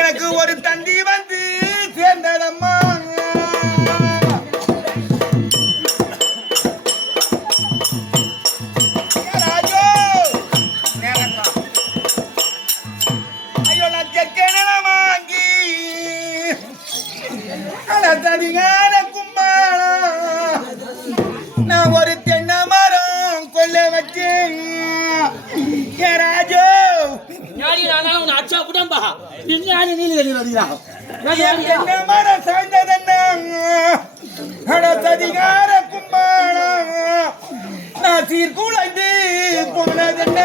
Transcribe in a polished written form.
எனக்கு ஒரு தந்தி வந்து சேர்ந்ததம்மா. ஐயோ நான் வாங்கி அதிகார கும்பாளா நான் ஒரு தென்னை மரம் கொல்ல வச்சேன். ராஜோ அச்சா குடம்பா தென்னை மரம் சாய்ந்ததென்ன அதிகார கும்பாளா நான் சீர்குலைந்து போனதென்ன.